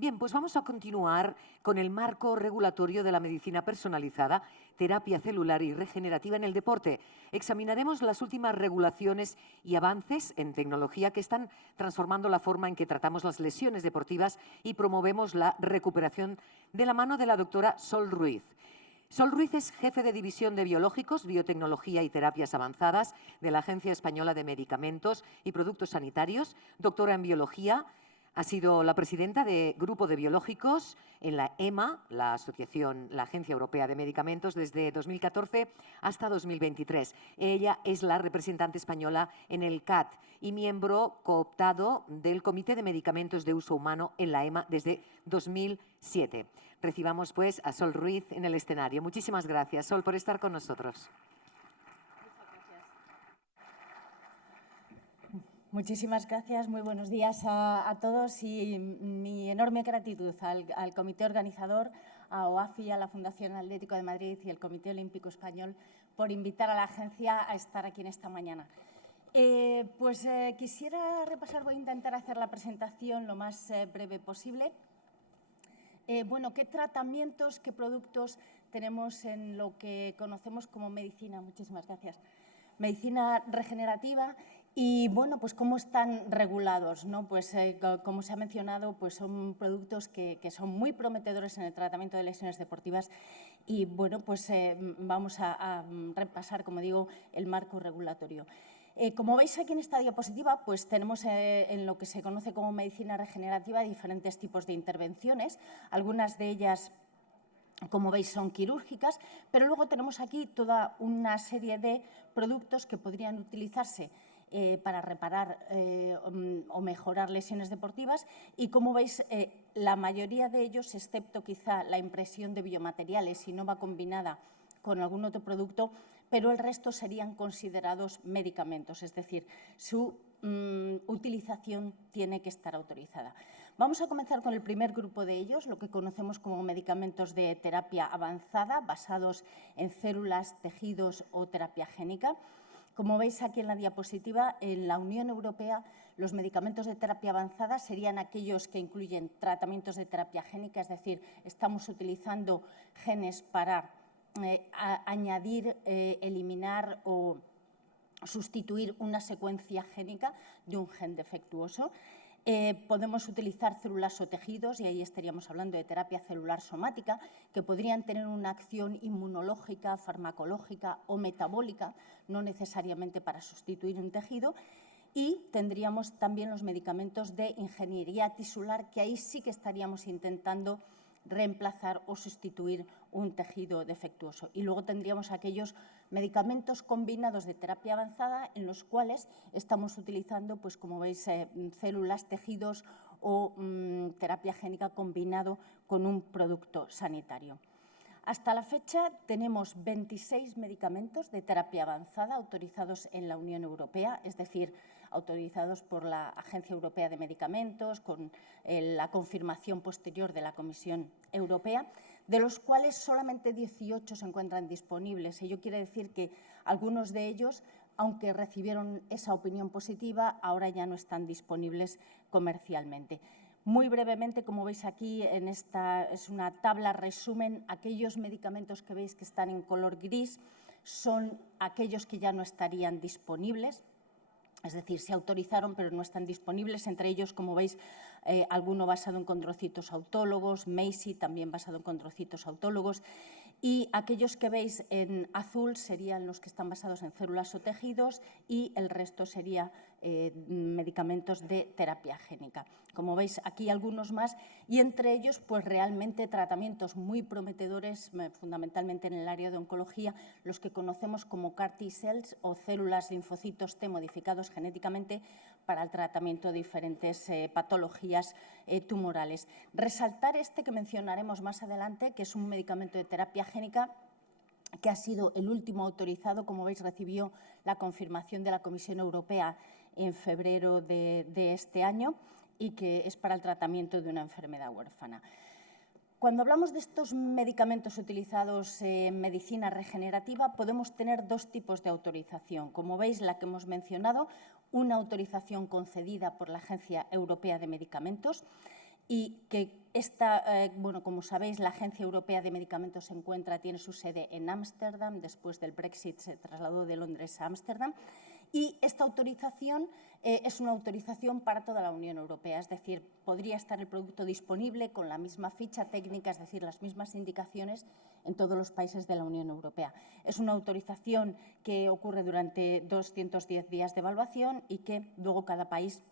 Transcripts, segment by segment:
Bien, pues vamos a continuar con el marco regulatorio de la medicina personalizada, terapia celular y regenerativa en el deporte. Examinaremos las últimas regulaciones y avances en tecnología que están transformando la forma en que tratamos las lesiones deportivas y promovemos la recuperación de la mano de la doctora Sol Ruiz. Sol Ruiz es jefe de División de Biológicos, Biotecnología y Terapias Avanzadas de la Agencia Española de Medicamentos y Productos Sanitarios, doctora en Biología. Ha sido la presidenta de Grupo de Biológicos en la EMA, la Agencia Europea de Medicamentos, desde 2014 hasta 2023. Ella es la representante española en el CAT y miembro cooptado del Comité de Medicamentos de Uso Humano en la EMA desde 2007. Recibamos pues a Sol Ruiz en el escenario. Muchísimas gracias, Sol, por estar con nosotros. Muchísimas gracias, muy buenos días a todos y mi enorme gratitud al Comité Organizador, a OAFI, a la Fundación Atlético de Madrid y el Comité Olímpico Español por invitar a la agencia a estar aquí en esta mañana. Quisiera repasar, voy a intentar hacer la presentación lo más breve posible. ¿Qué tratamientos, qué productos tenemos en lo que conocemos como medicina? Muchísimas gracias. Medicina regenerativa. Y pues cómo están regulados, ¿no? Como se ha mencionado, pues son productos que son muy prometedores en el tratamiento de lesiones deportivas y vamos a repasar, como digo, el marco regulatorio. Como veis aquí en esta diapositiva, pues tenemos en lo que se conoce como medicina regenerativa diferentes tipos de intervenciones, algunas de ellas, como veis, son quirúrgicas, pero luego tenemos aquí toda una serie de productos que podrían utilizarse para reparar o mejorar lesiones deportivas y, como veis, la mayoría de ellos, excepto quizá la impresión de biomateriales, si no va combinada con algún otro producto, pero el resto serían considerados medicamentos, es decir, su utilización tiene que estar autorizada. Vamos a comenzar con el primer grupo de ellos, lo que conocemos como medicamentos de terapia avanzada, basados en células, tejidos o terapia génica. Como veis aquí en la diapositiva, en la Unión Europea los medicamentos de terapia avanzada serían aquellos que incluyen tratamientos de terapia génica, es decir, estamos utilizando genes para añadir, eliminar o sustituir una secuencia génica de un gen defectuoso. Podemos utilizar células o tejidos, y ahí estaríamos hablando de terapia celular somática, que podrían tener una acción inmunológica, farmacológica o metabólica, no necesariamente para sustituir un tejido. Y tendríamos también los medicamentos de ingeniería tisular, que ahí sí que estaríamos intentando reemplazar o sustituir un tejido defectuoso. Y luego tendríamos aquellos medicamentos combinados de terapia avanzada en los cuales estamos utilizando, pues como veis, células, tejidos o terapia génica combinado con un producto sanitario. Hasta la fecha tenemos 26 medicamentos de terapia avanzada autorizados en la Unión Europea, es decir, autorizados por la Agencia Europea de Medicamentos, con la confirmación posterior de la Comisión Europea, de los cuales solamente 18 se encuentran disponibles. Ello quiere decir que algunos de ellos, aunque recibieron esa opinión positiva, ahora ya no están disponibles comercialmente. Muy brevemente, como veis aquí, es una tabla resumen. Aquellos medicamentos que veis que están en color gris son aquellos que ya no estarían disponibles. Es decir, se autorizaron pero no están disponibles, entre ellos, como veis, alguno basado en condrocitos autólogos, MACI también basado en condrocitos autólogos, y aquellos que veis en azul serían los que están basados en células o tejidos y el resto sería medicamentos de terapia génica. Como veis, aquí algunos más y entre ellos pues realmente tratamientos muy prometedores, fundamentalmente en el área de oncología, los que conocemos como CAR T-cells o células linfocitos T modificados genéticamente para el tratamiento de diferentes patologías tumorales. Resaltar este que mencionaremos más adelante, que es un medicamento de terapia génica que ha sido el último autorizado, como veis, recibió la confirmación de la Comisión Europea en febrero de este año y que es para el tratamiento de una enfermedad huérfana. Cuando hablamos de estos medicamentos utilizados en medicina regenerativa, podemos tener dos tipos de autorización. Como veis, la que hemos mencionado, una autorización concedida por la Agencia Europea de Medicamentos y que bueno, como sabéis, la Agencia Europea de Medicamentos tiene su sede en Ámsterdam. Después del Brexit se trasladó de Londres a Ámsterdam. Y esta autorización es una autorización para toda la Unión Europea, es decir, podría estar el producto disponible con la misma ficha técnica, es decir, las mismas indicaciones en todos los países de la Unión Europea. Es una autorización que ocurre durante 210 días de evaluación y que luego cada país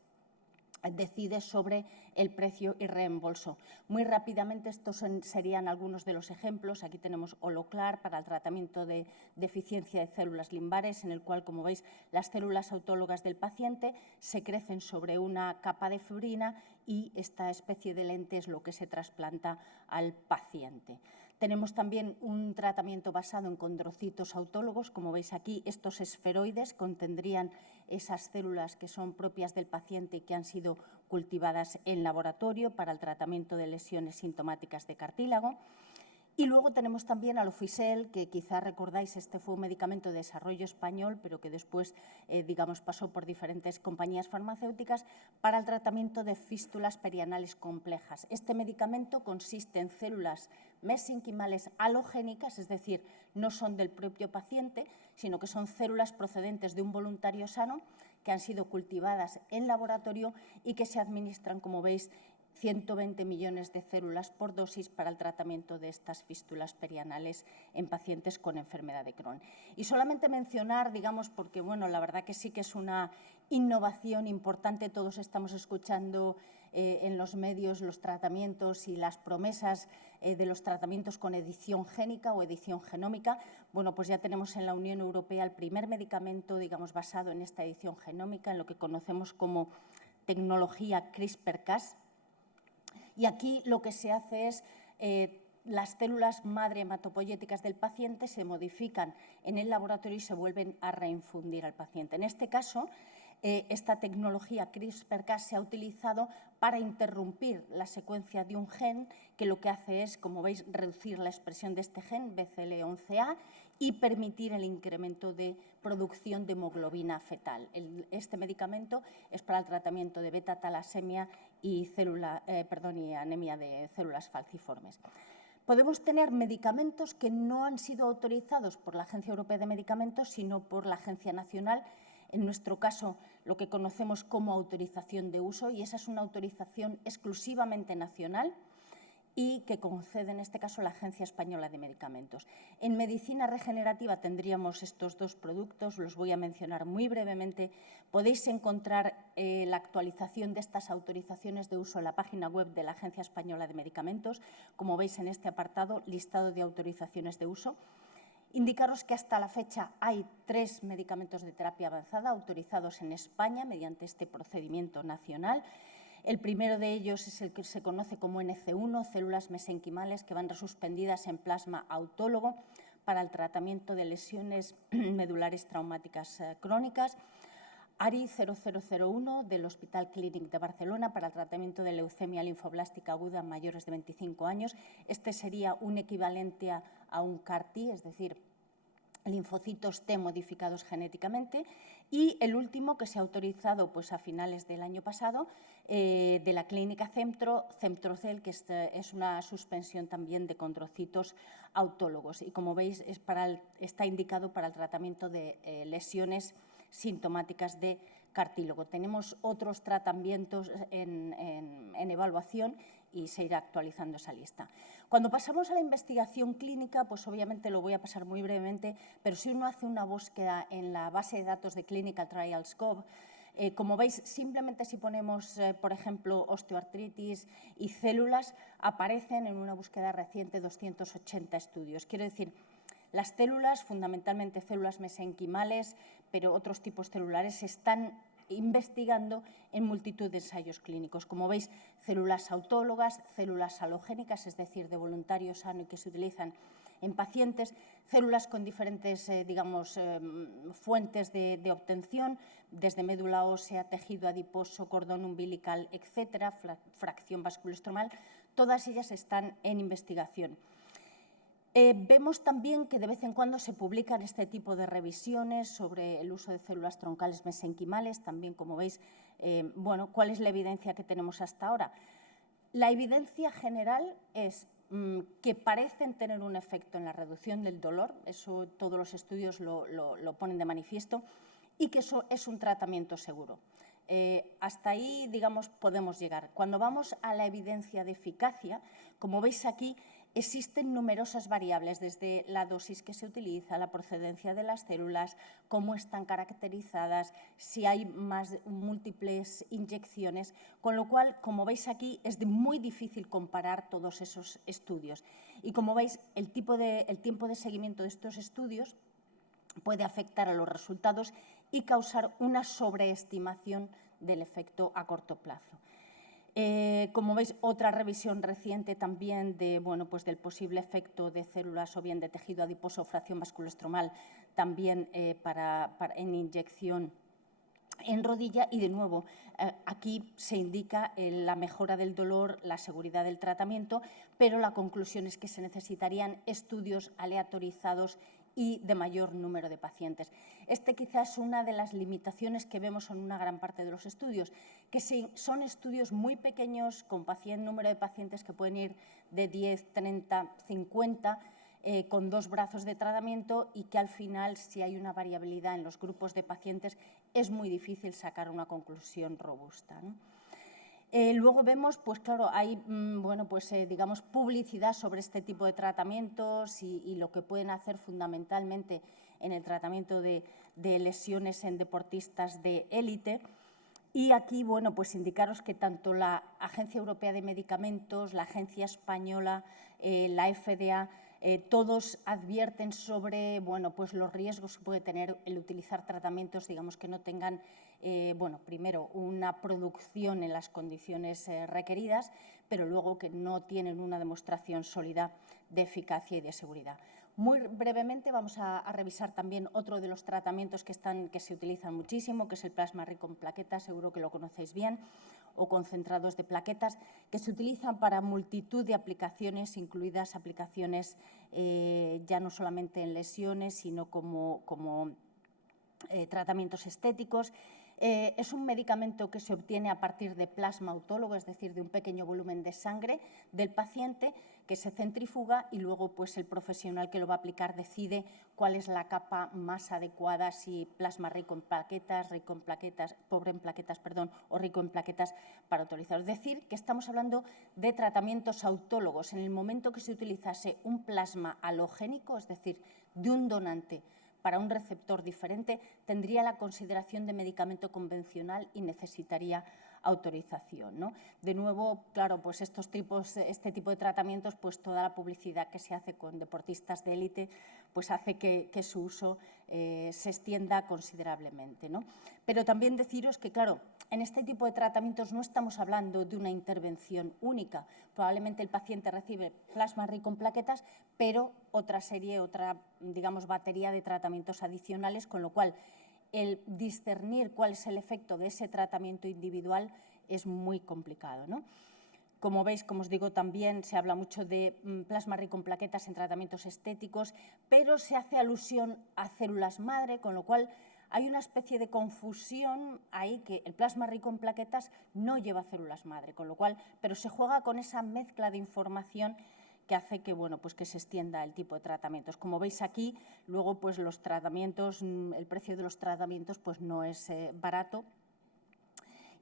decide sobre el precio y reembolso. Muy rápidamente, estos serían algunos de los ejemplos. Aquí tenemos Holoclar para el tratamiento de deficiencia de células limbares, en el cual, como veis, las células autólogas del paciente se crecen sobre una capa de fibrina y esta especie de lente es lo que se trasplanta al paciente. Tenemos también un tratamiento basado en condrocitos autólogos. Como veis aquí, estos esferoides contendrían esas células que son propias del paciente y que han sido cultivadas en laboratorio para el tratamiento de lesiones sintomáticas de cartílago. Y luego tenemos también al Oficel, que quizá recordáis, este fue un medicamento de desarrollo español, pero que después, digamos, pasó por diferentes compañías farmacéuticas para el tratamiento de fístulas perianales complejas. Este medicamento consiste en células mesenquimales halogénicas, es decir, no son del propio paciente, sino que son células procedentes de un voluntario sano que han sido cultivadas en laboratorio y que se administran, como veis, 120 millones de células por dosis para el tratamiento de estas fístulas perianales en pacientes con enfermedad de Crohn. Y solamente mencionar, digamos, porque bueno, la verdad que sí que es una innovación importante, todos estamos escuchando en los medios los tratamientos y las promesas de los tratamientos con edición génica o edición genómica. Bueno, pues ya tenemos en la Unión Europea el primer medicamento, digamos, basado en esta edición genómica, en lo que conocemos como tecnología CRISPR-Cas. Y aquí lo que se hace es las células madre hematopoyéticas del paciente se modifican en el laboratorio y se vuelven a reinfundir al paciente. En este caso, esta tecnología CRISPR-Cas se ha utilizado para interrumpir la secuencia de un gen que lo que hace es, como veis, reducir la expresión de este gen, BCL11A, y permitir el incremento de producción de hemoglobina fetal. Este medicamento es para el tratamiento de beta-talasemia y anemia de células falciformes. Podemos tener medicamentos que no han sido autorizados por la Agencia Europea de Medicamentos, sino por la Agencia Nacional. En nuestro caso, lo que conocemos como autorización de uso, y esa es una autorización exclusivamente nacional y que concede en este caso la Agencia Española de Medicamentos. En medicina regenerativa tendríamos estos dos productos, los voy a mencionar muy brevemente. Podéis encontrar la actualización de estas autorizaciones de uso en la página web de la Agencia Española de Medicamentos, como veis en este apartado, listado de autorizaciones de uso. Indicaros que hasta la fecha hay 3 medicamentos de terapia avanzada autorizados en España mediante este procedimiento nacional. El primero de ellos es el que se conoce como NC1, células mesenquimales que van resuspendidas en plasma autólogo para el tratamiento de lesiones medulares traumáticas crónicas. ARI 0001 del Hospital Clínic de Barcelona para el tratamiento de leucemia linfoblástica aguda en mayores de 25 años. Este sería un equivalente a un CAR-T, es decir, linfocitos T modificados genéticamente. Y el último que se ha autorizado pues, a finales del año pasado de la clínica Centrocel, que es una suspensión también de condrocitos autólogos. Y como veis, está indicado para el tratamiento de lesiones sintomáticas de cartílago. Tenemos otros tratamientos en evaluación y se irá actualizando esa lista. Cuando pasamos a la investigación clínica, pues obviamente lo voy a pasar muy brevemente, pero si uno hace una búsqueda en la base de datos de Clinical Trials Gov, como veis, simplemente si ponemos, por ejemplo, osteoartritis y células, aparecen en una búsqueda reciente 280 estudios. Quiero decir, las células, fundamentalmente células mesenquimales, pero otros tipos celulares, se están investigando en multitud de ensayos clínicos. Como veis, células autólogas, células halogénicas, es decir, de voluntario sano y que se utilizan en pacientes, células con diferentes, fuentes de obtención, desde médula ósea, tejido adiposo, cordón umbilical, etcétera, fracción vasculoestromal, todas ellas están en investigación. Vemos también que de vez en cuando se publican este tipo de revisiones sobre el uso de células troncales mesenquimales. También, como veis, ¿cuál es la evidencia que tenemos hasta ahora? La evidencia general es que parecen tener un efecto en la reducción del dolor, eso todos los estudios lo ponen de manifiesto, y que eso es un tratamiento seguro. Hasta ahí, digamos, podemos llegar. Cuando vamos a la evidencia de eficacia, como veis aquí, existen numerosas variables, desde la dosis que se utiliza, la procedencia de las células, cómo están caracterizadas, si hay múltiples inyecciones, con lo cual, como veis aquí, es muy difícil comparar todos esos estudios. Y como veis, el tiempo de seguimiento de estos estudios puede afectar a los resultados y causar una sobreestimación del efecto a corto plazo. Como veis, otra revisión reciente también del posible efecto de células o bien de tejido adiposo o fracción vasculoestromal, también en inyección en rodilla, y de nuevo aquí se indica la mejora del dolor, la seguridad del tratamiento, pero la conclusión es que se necesitarían estudios aleatorizados y de mayor número de pacientes. Quizás es una de las limitaciones que vemos en una gran parte de los estudios, que son estudios muy pequeños, con número de pacientes que pueden ir de 10, 30, 50, con 2 brazos de tratamiento, y que al final, si hay una variabilidad en los grupos de pacientes, es muy difícil sacar una conclusión robusta, ¿no? Luego vemos, pues claro, hay digamos, publicidad sobre este tipo de tratamientos y lo que pueden hacer fundamentalmente en el tratamiento de lesiones en deportistas de élite. Y aquí, pues indicaros que tanto la Agencia Europea de Medicamentos, la Agencia Española, la FDA, todos advierten sobre los riesgos que puede tener el utilizar tratamientos, digamos, que no tengan, primero, una producción en las condiciones requeridas, pero luego que no tienen una demostración sólida de eficacia y de seguridad. Muy brevemente vamos a revisar también otro de los tratamientos que se utilizan muchísimo, que es el plasma rico en plaquetas, seguro que lo conocéis bien, o concentrados de plaquetas, que se utilizan para multitud de aplicaciones, incluidas aplicaciones ya no solamente en lesiones, sino como tratamientos estéticos. Es un medicamento que se obtiene a partir de plasma autólogo, es decir, de un pequeño volumen de sangre del paciente que se centrifuga, y luego el profesional que lo va a aplicar decide cuál es la capa más adecuada, si plasma rico en plaquetas, pobre en plaquetas, o rico en plaquetas, para utilizar. Es decir, que estamos hablando de tratamientos autólogos. En el momento que se utilizase un plasma halogénico, es decir, de un donante para un receptor diferente, tendría la consideración de medicamento convencional y necesitaría autorización, ¿no? De nuevo, claro, este tipo de tratamientos, toda la publicidad que se hace con deportistas de élite, hace que su uso se extienda considerablemente, ¿no? Pero también deciros que, claro, en este tipo de tratamientos no estamos hablando de una intervención única. Probablemente el paciente recibe plasma rico en plaquetas, pero otra digamos, batería de tratamientos adicionales, con lo cual el discernir cuál es el efecto de ese tratamiento individual es muy complicado, ¿no? Como veis, como os digo, también se habla mucho de plasma rico en plaquetas en tratamientos estéticos, pero se hace alusión a células madre, con lo cual hay una especie de confusión ahí, que el plasma rico en plaquetas no lleva células madre, pero se juega con esa mezcla de información que hace que, que se extienda el tipo de tratamientos. Como veis aquí, luego los tratamientos, el precio de los tratamientos no es barato.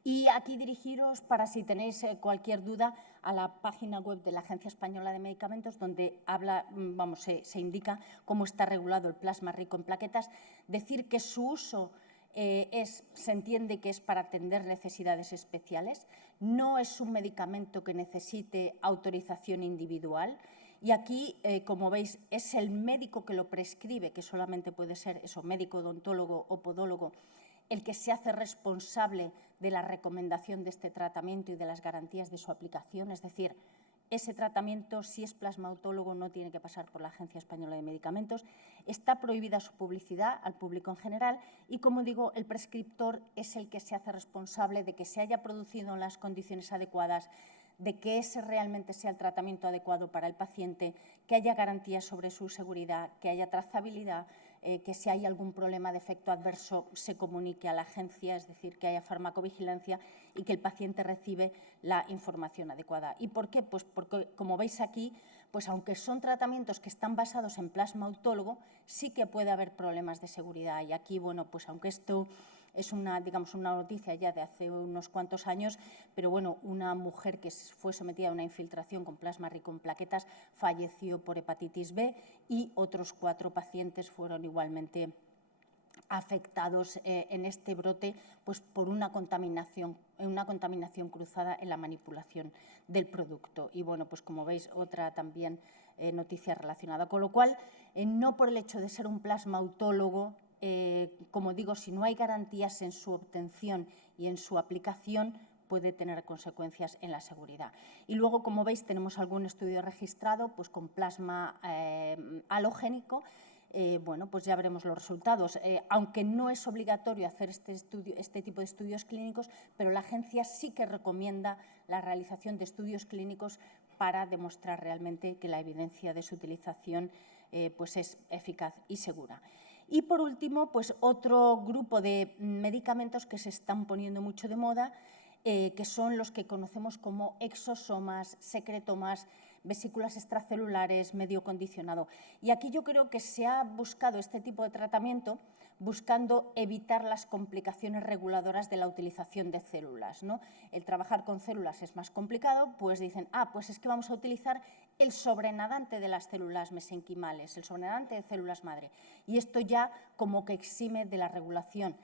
Y aquí dirigiros, para si tenéis cualquier duda, a la página web de la Agencia Española de Medicamentos, donde se indica cómo está regulado el plasma rico en plaquetas. Decir que su uso se entiende que es para atender necesidades especiales, no es un medicamento que necesite autorización individual, y aquí, como veis, es el médico que lo prescribe, que solamente puede ser médico, odontólogo o podólogo, el que se hace responsable de la recomendación de este tratamiento y de las garantías de su aplicación. Es decir, ese tratamiento, si es plasma autólogo, no tiene que pasar por la Agencia Española de Medicamentos. Está prohibida su publicidad al público en general y, como digo, el prescriptor es el que se hace responsable de que se haya producido en las condiciones adecuadas, de que ese realmente sea el tratamiento adecuado para el paciente, que haya garantías sobre su seguridad, que haya trazabilidad, que si hay algún problema de efecto adverso se comunique a la agencia, es decir, que haya farmacovigilancia y que el paciente recibe la información adecuada. ¿Y por qué? Pues porque, como veis aquí, pues aunque son tratamientos que están basados en plasma autólogo, sí que puede haber problemas de seguridad. Y aquí, bueno, pues aunque esto es digamos, una noticia ya de hace unos cuantos años, pero bueno, una mujer que fue sometida a una infiltración con plasma rico en plaquetas falleció por hepatitis B y otros 4 pacientes fueron igualmente afectados en este brote pues por una contaminación cruzada en la manipulación del producto. Y bueno, pues como veis, otra también noticia relacionada. Con lo cual, no por el hecho de ser un plasma autólogo, como digo, si no hay garantías en su obtención y en su aplicación, puede tener consecuencias en la seguridad. Y luego, como veis, tenemos algún estudio registrado pues con plasma halogénico. Bueno, pues ya veremos los resultados. Aunque no es obligatorio hacer este tipo de estudios clínicos, pero la agencia sí que recomienda la realización de estudios clínicos para demostrar realmente que la evidencia de su utilización pues es eficaz y segura. Y por último, pues otro grupo de medicamentos que se están poniendo mucho de moda, que son los que conocemos como exosomas, secretomas, vesículas extracelulares, medio condicionado. Y aquí yo creo que se ha buscado este tipo de tratamiento buscando evitar las complicaciones reguladoras de la utilización de células, ¿no? El trabajar con células es más complicado, pues dicen, pues es que vamos a utilizar el sobrenadante de las células mesenquimales, el sobrenadante de células madre. Y esto ya como que exime de la regulación.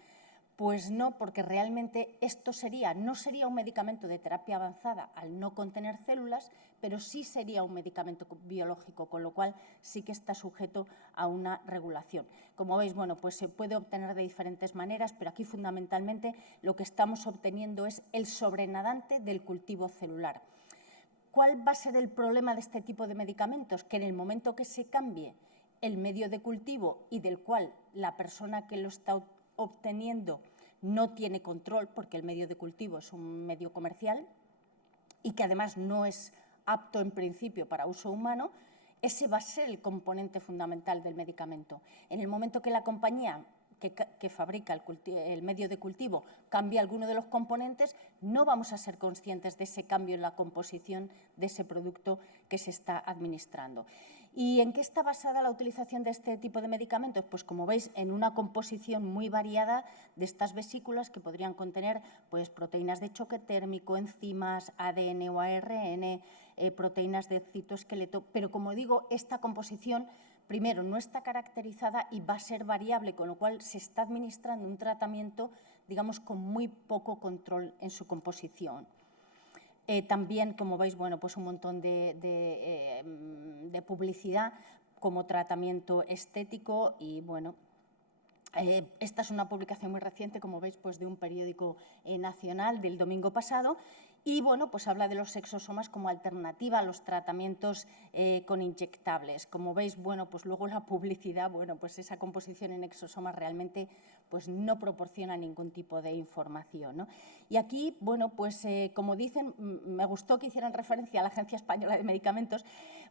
Pues no, porque realmente esto no sería un medicamento de terapia avanzada al no contener células, pero sí sería un medicamento biológico, con lo cual sí que está sujeto a una regulación. Como veis, bueno, pues se puede obtener de diferentes maneras, pero aquí fundamentalmente lo que estamos obteniendo es el sobrenadante del cultivo celular. ¿Cuál va a ser el problema de este tipo de medicamentos? Que en el momento que se cambie el medio de cultivo y del cual la persona que lo está obteniendo no tiene control, porque el medio de cultivo es un medio comercial y que además no es apto en principio para uso humano, ese va a ser el componente fundamental del medicamento. En el momento que la compañía que fabrica el medio de cultivo cambia alguno de los componentes, no vamos a ser conscientes de ese cambio en la composición de ese producto que se está administrando. ¿Y en qué está basada la utilización de este tipo de medicamentos? Pues como veis, en una composición muy variada de estas vesículas que podrían contener pues, proteínas de choque térmico, enzimas, ADN o ARN, proteínas de citoesqueleto. Pero como digo, esta composición primero no está caracterizada y va a ser variable, con lo cual se está administrando un tratamiento, digamos, con muy poco control en su composición. También, como veis, bueno, pues un montón de publicidad como tratamiento estético y, bueno, esta es una publicación muy reciente, como veis, pues de un periódico nacional del domingo pasado. Y, bueno, pues habla de los exosomas como alternativa a los tratamientos con inyectables. Como veis, bueno, pues luego la publicidad, bueno, pues esa composición en exosomas realmente pues no proporciona ningún tipo de información, ¿no? Y aquí, bueno, pues como dicen, me gustó que hicieran referencia a la Agencia Española de Medicamentos,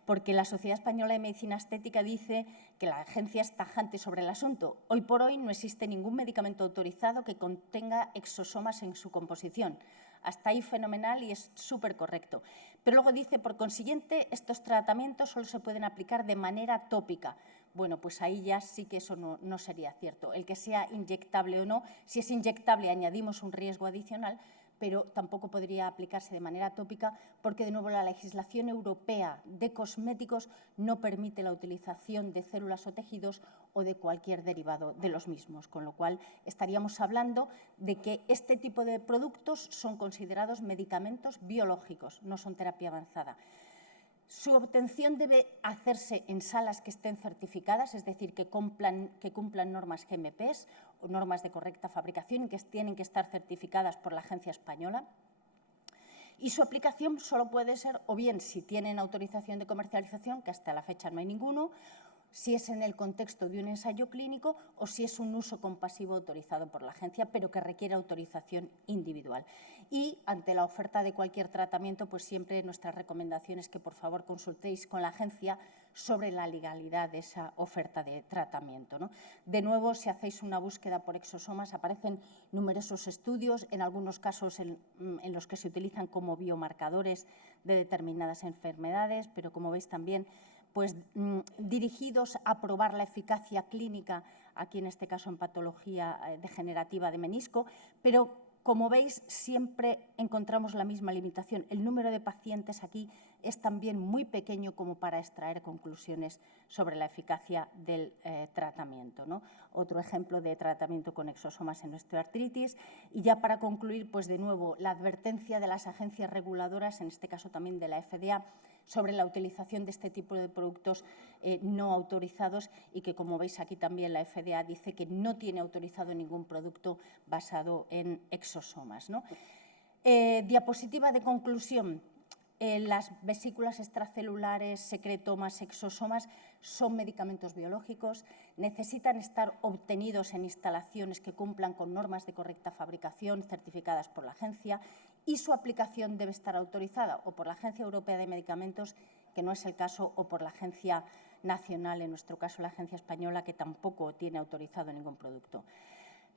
porque la Sociedad Española de Medicina Estética dice que la agencia es tajante sobre el asunto. Hoy por hoy no existe ningún medicamento autorizado que contenga exosomas en su composición. Hasta ahí fenomenal y es súper correcto. Pero luego dice, por consiguiente, estos tratamientos solo se pueden aplicar de manera tópica. Bueno, pues ahí ya sí que eso no sería cierto. El que sea inyectable o no, si es inyectable añadimos un riesgo adicional, pero tampoco podría aplicarse de manera tópica porque, de nuevo, la legislación europea de cosméticos no permite la utilización de células o tejidos o de cualquier derivado de los mismos, con lo cual estaríamos hablando de que este tipo de productos son considerados medicamentos biológicos, no son terapia avanzada. Su obtención debe hacerse en salas que estén certificadas, es decir, que cumplan normas GMP o normas de correcta fabricación y que tienen que estar certificadas por la Agencia Española. Y su aplicación solo puede ser, o bien si tienen autorización de comercialización, que hasta la fecha no hay ninguno, si es en el contexto de un ensayo clínico o si es un uso compasivo autorizado por la agencia, pero que requiere autorización individual. Y ante la oferta de cualquier tratamiento, pues siempre nuestra recomendación es que por favor consultéis con la agencia sobre la legalidad de esa oferta de tratamiento, ¿no? De nuevo, si hacéis una búsqueda por exosomas, aparecen numerosos estudios, en algunos casos en los que se utilizan como biomarcadores de determinadas enfermedades, pero como veis también pues, dirigidos a probar la eficacia clínica, aquí en este caso en patología degenerativa de menisco, pero como veis, siempre encontramos la misma limitación. El número de pacientes aquí es también muy pequeño como para extraer conclusiones sobre la eficacia del tratamiento, ¿no? Otro ejemplo de tratamiento con exosomas en osteoartritis. Y ya para concluir, pues de nuevo, la advertencia de las agencias reguladoras, en este caso también de la FDA, sobre la utilización de este tipo de productos no autorizados y que, como veis aquí también, la FDA dice que no tiene autorizado ningún producto basado en exosomas, ¿no? Diapositiva de conclusión. Las vesículas extracelulares, secretomas, exosomas son medicamentos biológicos, necesitan estar obtenidos en instalaciones que cumplan con normas de correcta fabricación certificadas por la agencia y su aplicación debe estar autorizada o por la Agencia Europea de Medicamentos, que no es el caso, o por la Agencia Nacional, en nuestro caso la Agencia Española, que tampoco tiene autorizado ningún producto.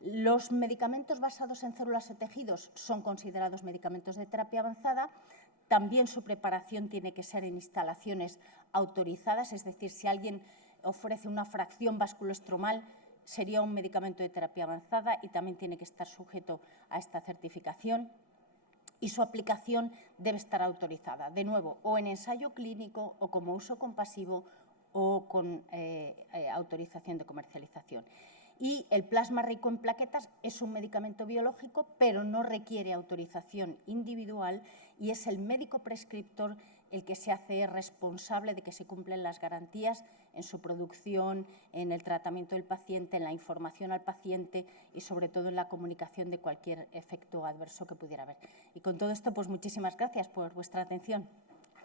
Los medicamentos basados en células o tejidos son considerados medicamentos de terapia avanzada. También su preparación tiene que ser en instalaciones autorizadas, es decir, si alguien ofrece una fracción vasculoestromal, sería un medicamento de terapia avanzada y también tiene que estar sujeto a esta certificación. Y su aplicación debe estar autorizada, de nuevo, o en ensayo clínico o como uso compasivo o con autorización de comercialización. Y el plasma rico en plaquetas es un medicamento biológico, pero no requiere autorización individual y es el médico prescriptor el que se hace responsable de que se cumplen las garantías en su producción, en el tratamiento del paciente, en la información al paciente y sobre todo en la comunicación de cualquier efecto adverso que pudiera haber. Y con todo esto, pues muchísimas gracias por vuestra atención.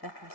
Gracias.